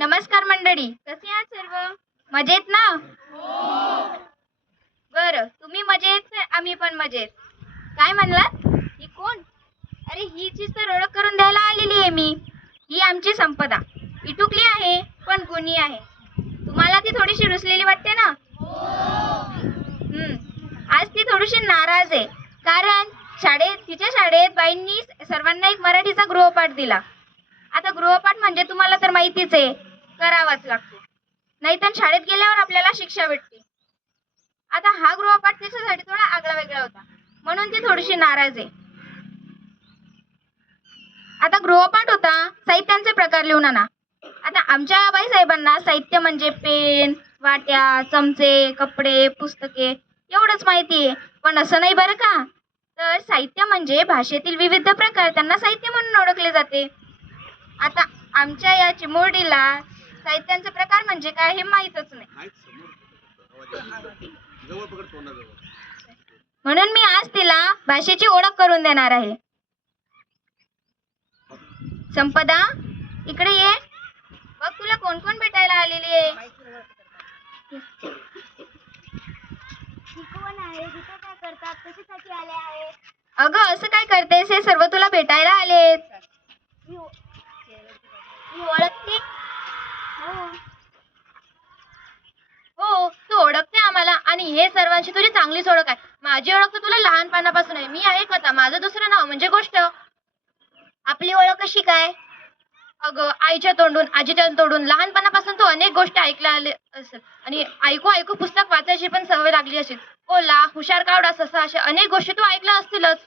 नमस्कार मंडळी, कसे आहात सर्व? मजेत ना? बरं, तुम्ही मजेत, आम्ही पण मजेत. काय म्हणलात? ही कोण? अरे हिचीच तर ओळख करून द्यायला आलेली आहे मी. ही आमची संपदा. इटुकली आहे, पण गुणी आहे. तुम्हाला ती थोडीशी रुसलेली वाटते ना? हम्म. आज ती थोडीशी नाराज आहे. कारण तिच्या शाळेत बाईंनी सर्वांना एक मराठीचा गृहपाठ दिला. आता गृहपाठ म्हणजे तुम्हाला तर माहितीच आहे, करावाच लागतो. नाहीतर शाळेत गेल्यावर आपल्याला शिक्षा भेटते. आता हा गृहपाठ तिच्यासाठी थोडा आगळा वेगळा होता, म्हणून ती थोडीशी नाराज आहे. आता गृहपाठ होता, साहित्यांचे प्रकार लिहून आणा. आता आमच्या बाई साहेबांना साहित्य म्हणजे पेन, वाट्या, चमचे, कपडे, पुस्तके एवढंच माहिती आहे. पण असं नाही बरं का. तर साहित्य म्हणजे भाषेतील विविध प्रकार, त्यांना साहित्य म्हणून ओळखले जाते. आता आमच्या या चिमुरडीला साहित्यांचे प्रकार म्हणजे काय हे माहीतच नाही. म्हणून मी आज तिला भाषेची ओळख करून देणार आहे. संपदा, इकडे ये. बघ तुला कोण कोण भेटायला आलेली आहे. कोण आहे? तिथे काय करतात? कशासाठी आले आहे? अगं असं काय करतेस, हे सर्व तुला भेटायला आलेत. मी ओळखते. हो, तू ओळखते आम्हाला आणि हे सर्वांची तुझी चांगलीच ओळख आहे. माझी ओळख तर तुला लहानपणापासून आहे. मी आहे कथा, माझं दुसरं नाव म्हणजे गोष्ट. आपली ओळख कशी काय? अगं आईच्या तोंडून, आजीच्या तोंडून लहानपणापासून तू अनेक गोष्टी ऐकल्या आले असेल आणि ऐकू ऐकू पुस्तक वाचायची पण सवय लागली असेल. ओला, हुशार कावडा, ससा अशा अनेक गोष्टी तू ऐकल्या असतीलच.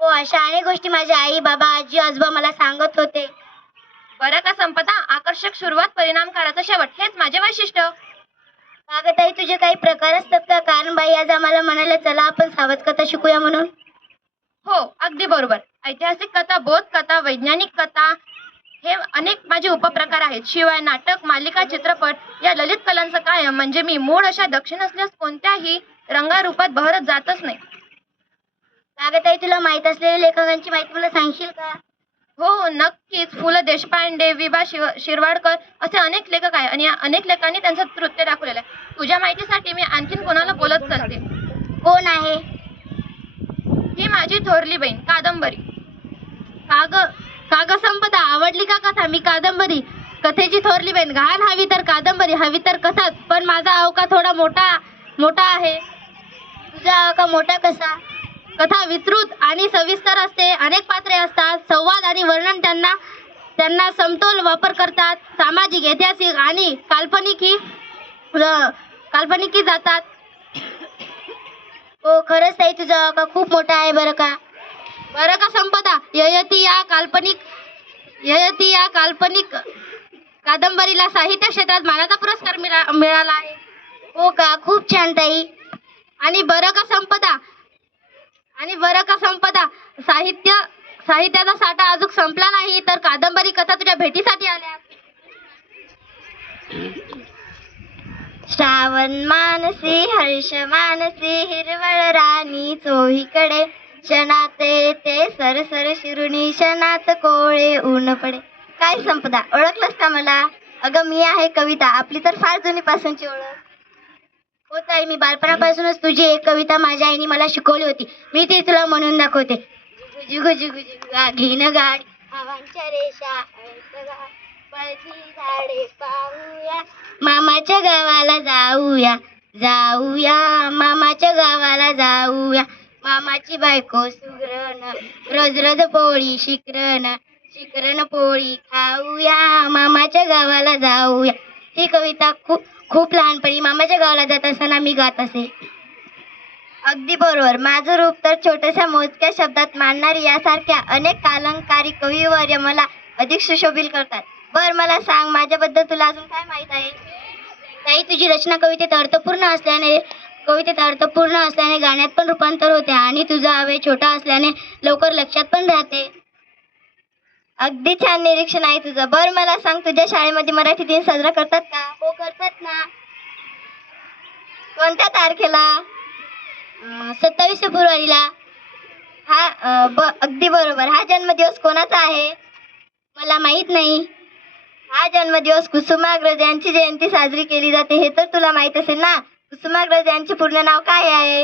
हो, अशा अनेक गोष्टी माझे आई, बाबा, आजी, आजोबा मला सांगत होते. बरं का संपदा, आकर्षक सुरुवात, परिणामकारक शेवट हेच माझे वैशिष्ट्य. कागताई, तुझे काही प्रकार असतात का? कारण बाई आज आम्हाला म्हणाले, चला आपण सावध कथा शिकूया म्हणून. हो, अगदी बरोबर. ऐतिहासिक कथा, बोध कथा, वैज्ञानिक कथा हे अनेक माझे उपप्रकार आहेत. शिवाय नाटक, मालिका, चित्रपट या ललित कलांचं कायम म्हणजे मी मूळ अशा दक्षिण असल्यास कोणत्याही रंगारूपात बहरत जातच नाही. कागताई, तुला माहित असलेल्या लेखकांची माहिती मला सांगशील का? हो नक्कीच. पु ल देशपांडे, विभा शिरवाडकर असे अनेक लेखक आहेत आणि या अनेक लेखकांनी त्यांचं नृत्य दाखवलेलं आहे. तुझ्या माहितीसाठी मी आणखीन कोणाला बोलत चालते. कोण आहे? ही माझी थोरली बहीण कादंबरी. काग संपदा, आवडली का कथा? मी कादंबरी, कथेची थोरली बहीण. घाण हवी तर कादंबरी, हवी तर कथा. पण माझा अवका थोडा मोठा आहे. तुझा अवका मोठा कसा? कथा विस्तृत आणि सविस्तर असते. अनेक पात्रे असतात. संवाद आणि वर्णन त्यांना समतोल वापर करतात. सामाजिक, ऐतिहासिक आणि काल्पनिकही जातात. हो, खरंच ताई, तुझा अवका खूप मोठा आहे बरं का संपदा. ययाती या काल्पनिक कादंबरीला साहित्य क्षेत्रात मानाचा पुरस्कार मिळाला आहे. हो का? खूप छान ताई. आणि बरं का संपदा, साहित्याचा साठा अजून संपला नाही, तर कादंबरी कथा तुझ्या भेटीसाठी आल्या. श्रावण मानसी, हर्ष मानसी, हिरवळ राणी चोहीकडे, क्षणात येते सरसर शिरुनी, क्षणात कोळे ऊन पडे. काय संपदा, ओळखलंस का मला? अगं मी आहे कविता, आपली तर फार जुनीपासूनची ओळख. हो ताई, मी बालपणापासूनच तुझी एक कविता माझ्या आईने मला शिकवली होती. मी ती तुला म्हणून दाखवते. जुगु जुगु जुगु घेन गाडी, हवांच्या रेषा पळती झाडे पाहूया, मामाच्या गावाला जाऊया, मामाच्या गावाला जाऊया. मामाची बायको सुगरण, रोज रोज पोळी शिकरण पोळी खाऊया, मामाच्या गावाला जाऊया. ही कविता खूप लहानपणी मामाच्या गावाला जात असताना मी गात असे. अगदी बरोबर. माझं रूप तर छोट्याशा मोजक्या शब्दात मांडणारी यासारख्या अनेक अलंकारिक कविवर्य मला अधिक सुशोभित करतात. बर, मला सांग, माझ्याबद्दल तुला अजून काय माहित आहे? ताई, तुझी रचना कवितेत अर्थपूर्ण असल्याने गाण्यात पण रूपांतर होते आणि तुझा अवयव छोटा असल्याने लवकर लक्षात पण राहते. अगदी छान निरीक्षण आहे तुझं. बर, मला सांग, तुझ्या शाळेमध्ये मराठी दिन साजरा करतात का? हो, करतात ना. कोणत्या तारखेला? 27 फेब्रुवारीला. अगदी बरोबर. हा जन्मदिवस कोणाचा आहे? मला माहित नाही. हा जन्मदिवस कुसुमाग्रज यांची जयंती साजरी केली जाते हे तर तुला माहित असेल ना. कुसुमाग्रज यांचे पूर्ण नाव काय आहे?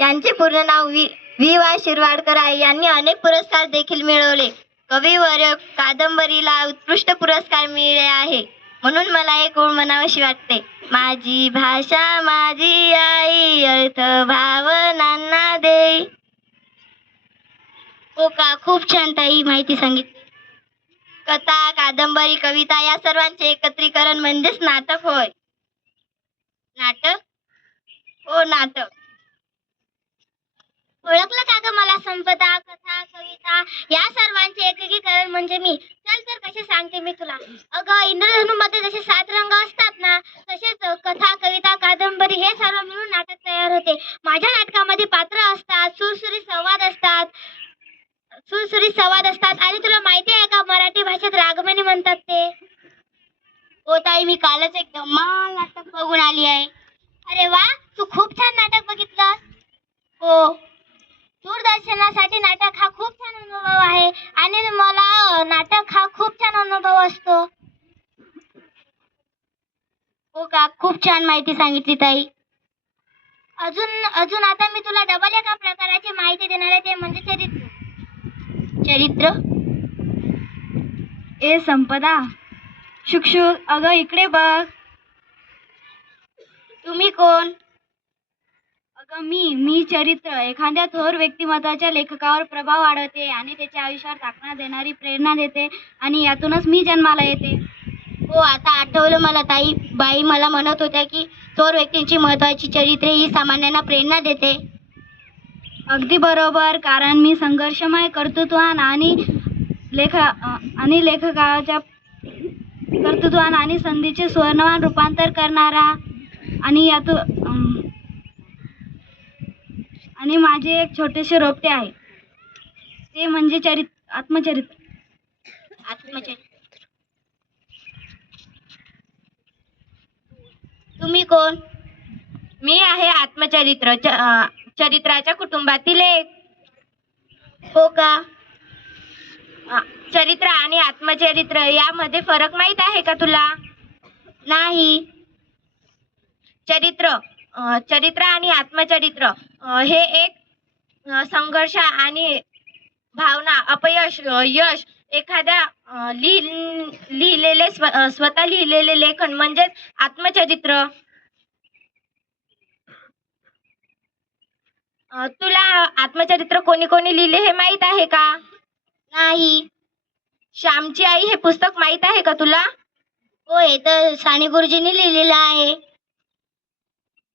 यांचे पूर्ण नाव वि वा शिरवाडकर आहे. यांनी अनेक पुरस्कार देखील मिळवले. कविवर्य कादंबरीला उत्कृष्ट पुरस्कार मिळाले आहे. म्हणून मला एक ओळ म्हणावीशी वाटते. माझी भाषा माझी आई अर्थ भावनांना देई. हो का, खूप छान ताई माहिती सांगितली. कथा, कादंबरी, कविता या सर्वांचे एकत्रीकरण म्हणजेच नाटक होय. नाटक? हो, नाटक. ओळखलं का ग मला संपदा? कथा, कविता या सर्वांचे एकीकरण म्हणजे मी. चल तर कसे सांगते मी तुला. अगं, इंद्रधनुमध्ये जसे 7 रंग असतात ना, तसेच कथा, कविता, कादंबरी हे सर्व मिळून नाटक तयार होते. माझ्या नाटकामध्ये पात्र असतात, सुरसुरीत संवाद असतात आणि तुला माहिती आहे का मराठी भाषेत रागमणी म्हणतात ते. हो ताई, मी कालच एक धमाल नाटक बघून आली आहे. अरे वा, तू खूप छान नाटक बघितलं. हो, दूरदर्शनासाठी नाटक हा खूप छान अनुभव आहे आणि मला नाटक हा खूप छान अनुभव असतो. हो का, खूप छान माहिती सांगितली ताई. अजून आता मी तुला डबल एका प्रकाराची माहिती देणार आहे, ते म्हणजे चरित्र. ए संपदा, शुक अगं इकडे बघ. तुम्ही कोण? अगं मी चरित्र एखाद्या थोर व्यक्तिमत्वाच्या लेखकावर प्रभाव वाढवते आणि त्याच्या आयुष्यावर ताकद देणारी प्रेरणा देते आणि यातूनच मी जन्माला येते. हो, आता आठवलं मला ताई. बाई मला म्हणत होत्या की थोर व्यक्तींची महत्वाची चरित्रे ही सामान्यांना प्रेरणा देते. अगदी बरोबर, कारण मी संघर्षमय कर्तृत्वान आणि लेखकाच्या कर्तृत्वान आणि संधीचे स्वर्णवान रूपांतर करणारा आणि आणि माझे एक छोटेसे रोपटे आहे, ते म्हणजे आत्मचरित्र. तुम्ही कोण? मी आहे आत्मचरित्र, चरित्राच्या कुटुंबातील एक. हो का? चरित्र आणि आत्मचरित्र यामध्ये फरक माहित आहे का तुला? नाही. चरित्र आणि आत्मचरित्र हे एक संघर्ष आणि भावना, अपयश, यश, एखाद्या लिहिलेले स्वतः लिहिलेले लेखन म्हणजेच आत्मचरित्र. तुला आत्मचरित्र कोणी कोणी लिहिले हे माहित आहे का? नाही. श्यामची आई हे पुस्तक माहित आहे का तुला? हो, हे तर साने गुरुजींनी लिहिलेलं आहे.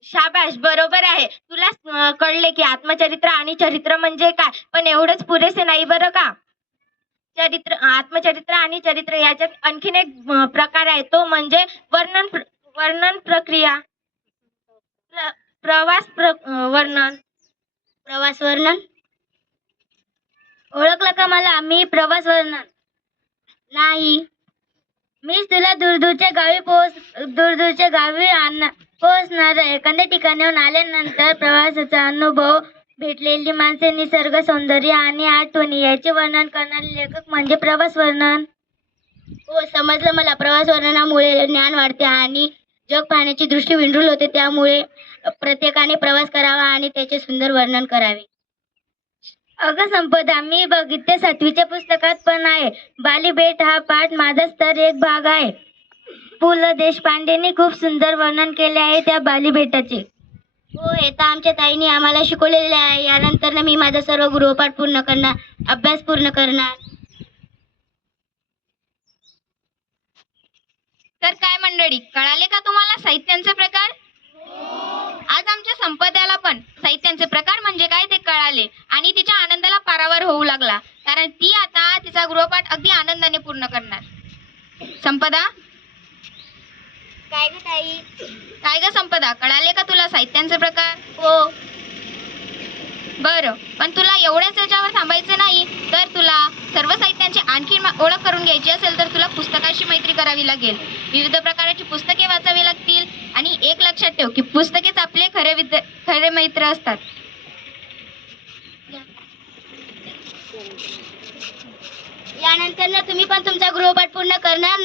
शाबाश, बरोबर आहे. तुला कळले की आत्मचरित्र आणि चरित्र म्हणजे काय, पण एवढंच पुरेसे नाही बरं का. आत्मचरित्र आणि चरित्र याच्यात आणखीन एक प्रकार आहे, तो म्हणजे वर्णन प्रक्रिया. प्रवास वर्णन. ओळखलं का मला? मी प्रवास वर्णन. नाही. मीच तुला दूरदूरच्या गावी पोहोचणार. एखाद्या ठिकाणाहून आल्यानंतर प्रवासाचा अनुभव, भेटलेली माणसे, निसर्ग सौंदर्य आणि आठवणी याचे वर्णन करणारे लेखक म्हणजे प्रवास वर्णन. हो, समजलं मला. प्रवास वर्णनामुळे ज्ञान वाढते आणि जग पाहण्याची दृष्टी विंडूल होते. त्यामुळे प्रत्येकाने प्रवास करावा आणि त्याचे सुंदर वर्णन करावे. अगं संपदा, मी बघितले 7वीच्या पुस्तकात पण आहे. बालीबेट हा पाठ माझाच तर एक भाग आहे. पु ल देशपांडेंनी खूप सुंदर वर्णन केले आहे त्या बालीबेटाचे. हो, हे तर आमच्या ताईने आम्हाला शिकवलेले आहे. यानंतर मी माझा सर्व गृहपाठ पूर्ण करणार, अभ्यास पूर्ण करणार. तर काय मंडळी, कळाले का तुम्हाला साहित्यांचे प्रकार? आज आमच्या संपद्याला पण साहित्यांचे प्रकार म्हणजे काय ते कळाले आणि तिच्या आनंदाला पारावर होऊ लागला, कारण ती आता तिचा गृहपाठ अगदी आनंदाने पूर्ण करणार. संपदा, काय ग ताई? काय ग संपदा, कळाले का तुला साहित्यांचे प्रकार? हो. बरं, पण तुला एवढ्याच याच्यावर थांबायचं नाही, तर तुला सर्व साहित्यांची आणखी ओळख करून घ्यायची असेल तर तुला पुस्तकाशी मैत्री करावी लागेल. विविध प्रकारची पुस्तके वाचावी लागतील आणि एक लक्षात ठेव की पुस्तकेच आपले खरे मित्र असतात. यानंतर तुम्ही पण तुमचा गृहपाठ पूर्ण करणार